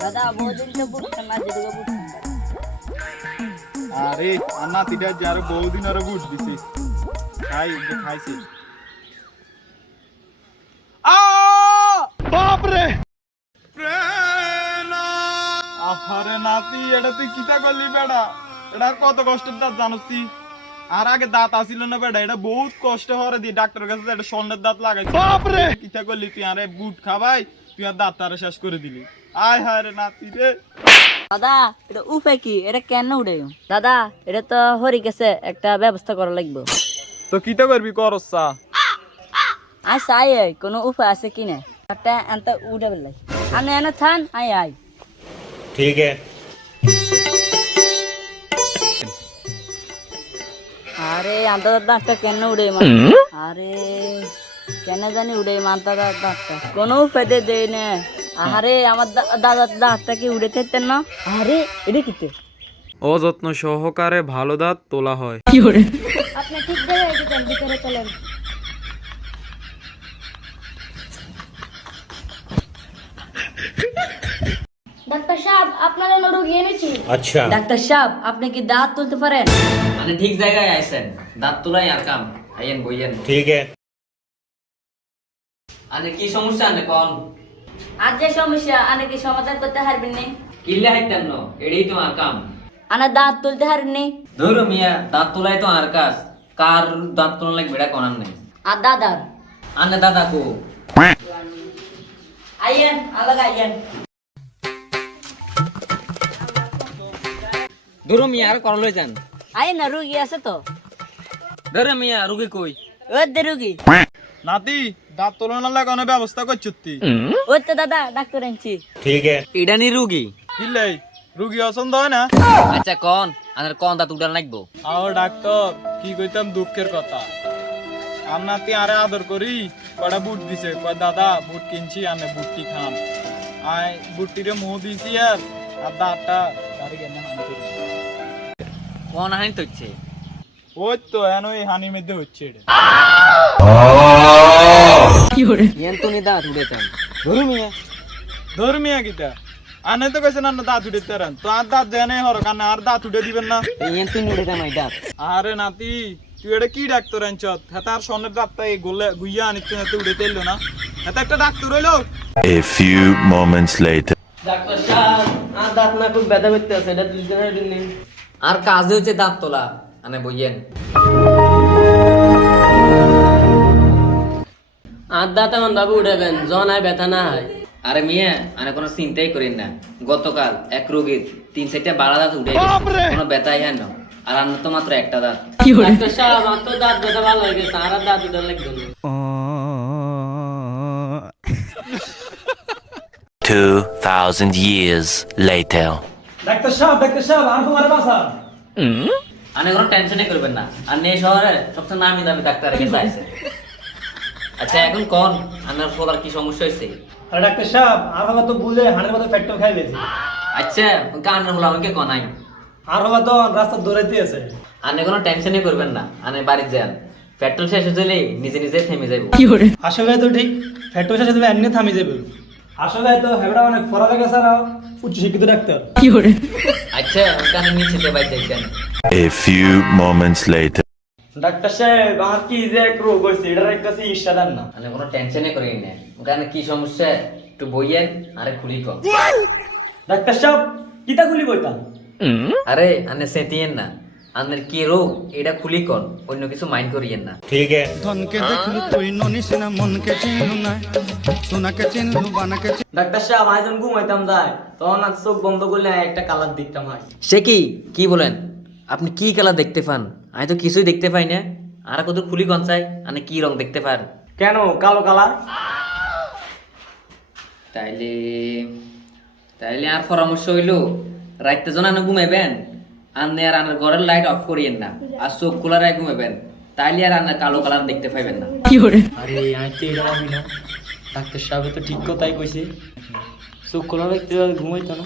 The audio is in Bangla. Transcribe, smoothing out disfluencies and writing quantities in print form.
দাদা বহুদিন তো বুঝতাম না যেটুকু বুঝতাম আরে আন্না তিটা যার বহুদিন আরে বুঝ দিছি খাইছি বাপ রে আরে নাতি এটা তুই কিতা করলি বেটা এটা কত কষ্টের দাঁত জানছি আর আগে দাঁত আসিল না বেটা এটা বহুত কষ্ট হরে দি ডাক্তারের কাছে একটা স্বর্ণের দাঁত লাগাইছি বাপ রে কিতা করলি তুই আরে বুট খাবাই তুই আর দাঁত তারে শেষ করে দিলি আয় হায় রে নাতি রে দাদা এটা উপায় কি এটা কেন উড়ে দাদা এটা তো হরি গেছে একটা ব্যবস্থা করা লাগবে তো কিতা করবি করসা আচ্ছা আয় কোনো উপায় আছে কি না একটা এনতা উড়ে বেলাই আমি এনে থান আয় আয় ठीक है আরে আন্তা দাঁতটা কেন উড়ে আরে কেন জানি উড়ে মানতা দাঁতটা কোনো উপায় দেয় না আরে আমার দাদার দাঁতটা কি উড়ে থাকতেন না আরে এটা কিতে অযত্ন সহকারে ভালো দাঁত তোলা হয়। আপনি ঠিক জায়গায় এসেছেন ভিতরে চলেন ডাক্তার সাহেব আপনার জন্য রোগী এনেছি। अच्छा ডাক্তার সাহেব আপনি কি দাঁত তুলতে পারেন মানে ঠিক জায়গায় আইছেন দাঁত তোলাই আর কাম আইয়েন বইয়েন ठीक है আরে কি সমস্যা আনে কোন আর যে সমস্যা আনে কি সমাধান করতে পারবেন নি কিল্লে হাইতেন ন এডেই তো আর কাম আনা দাঁত তুলতে পারবেন নি ধরো মিয়া দাঁত তোলাই তো আর কাজ কার দাঁত তোলা লাগবে এটা কোনার নেই আর দাদার আনে দাদা কো আইয়েন আলাদা আইয়েন ধরো মিয়া আর করলই যান আইন না রুগী আছে তো ধরো মিয়া রুগী কই ওই দে রুগী নাতি দাঁত তোলনা লাগানোর ব্যবস্থা করছুতি ওই তো দাদা ডাক্তার আনছি ठीक है এটা নি রুগী কিলাই রুগী অসন্দ হয় না আচ্ছা কোন আনের কোন দাঁত উড়ান লাগবো আও ডাক্তার কি কইতাম দুঃখের কথা আর নাতি আরে আদর করি কটা বুট দিছে কয় দাদা বুট কিনছি আনে বুটটি খাম আয় বুটটিরে মুহ দিছি আর দাঁতটা তারে কেন হানি করি কোন হানি তোচ্ছে ওই তো এন ওই হানির মধ্যে হচ্ছে এটা ইয়ান তো নি দাঁত উড়েছেন ধর্মিয়া কিতা আনে তো কইছেন না দাঁত উঠে তেরান তো আর দাঁত দেয় নাই হর কানে আর দাঁত উঠে দিবেন না ইয়ান তো উড়েছেন ওই দাঁত আরে নাতি তুই এটা কি ডাক্তার আনছত হেতা আর স্বর্ণের দাঁতটা এই গোলে গুইয়া আনিতে হেতে উঠে তেললো না হেতা একটা ডাক্তার হইলো A few moments later. Doctor সাহেব আর দাঁত না খুব ব্যথা করতে আছে এটা দিন আর কাজে হচ্ছে দাঁত তোলা আনে বইয়েন আর দাঁত এমন ভাবে উঠাবেন জন হয় ব্যথা না হয় আরে মিয়া আনে কোনো চিন্তাই করেন না গতকাল এক রোগীর 3-4টা বাড়া দাঁত উঠে গেছে কোনো ব্যথাই হয় না আর আন্না তো মাত্র একটা দাঁত ডাক্তার সাহেব আমার তো দাঁত ব্যথা ভালো হয়ে গেছে আর দাঁত উঠা লাগবে না 2,000 years later. আনে কোনো টেনশনই করবেন না আর নেই শহরে সবচেয়ে নামি দামি ডাক্তার কাছে আছে আচ্ছা এখন কোন আমার ফলার কি সমস্যা হয়েছে আরে ডাক্তার সাহেব আর হবা তো বুলে হানের মতো পেট্রোল খাই লেছি আচ্ছা কানের হলা ওকে কোনাই আর হবা তো রাস্তা দৌড়াইতে আছে আনে কোনো টেনশনই করবেন না আনে বাড়ি যান পেট্রোল শেষ হয়ে গেলে নিজে নিজে থেমে যাইব আসলে তো ঠিক পেট্রোল শেষে তুমি এমনি থামি যাবে আসলে তো হেবড়া অনেক পড়ালেখা ছাড়া উচ্চ শিক্ষিত ডাক্তার আচ্ছা কানে নিচে দেবাই দেখেন A few moments later. Doctor সাহেব আমার কি যে এক রোগ হয়েছে এটার একটা চিকিৎসা দেন না আনে কোনো টেনশনই করেন না ওখানে কি সমস্যা একটু বইয়েন আরে খুলি কম ডাক্তার সাহেব কিতা খুলি বইতাম আরে আনে সেতিয়েন না আনের কি রোগ এটা খুলি কর অন্য কিছু মাইন্ড করিয়েন না ठीक है ডাক্তার সাহেব আমি যখন ঘুমাইতাম যায় তখন আর চোখ বন্ধ করলে একটা কালার দেখতাম হয় সে কি বলেন আপনি কি খেলা দেখতে পান আমি তো কিছুই দেখতে পাই না আর কত খুলি কন চাই মানে কি রং দেখতে পান কেন কালো কালার তাইলে তাইলে আর পরামর্শ হইলো রাইতে জন আনে ঘুমাইবেন আনে আর আনার ঘরের লাইট অফ করিয়েন না আর চোখ খোলা রায় ঘুমাবেন তাইলে আর আনার কালো কালার দেখতে পাইবেন না আরে আমি তো এরকম আমি না ডাক্তার সাহেব তো ঠিক কথাই কইছে চোখ খোলা রাখতে ঘুমাইতো না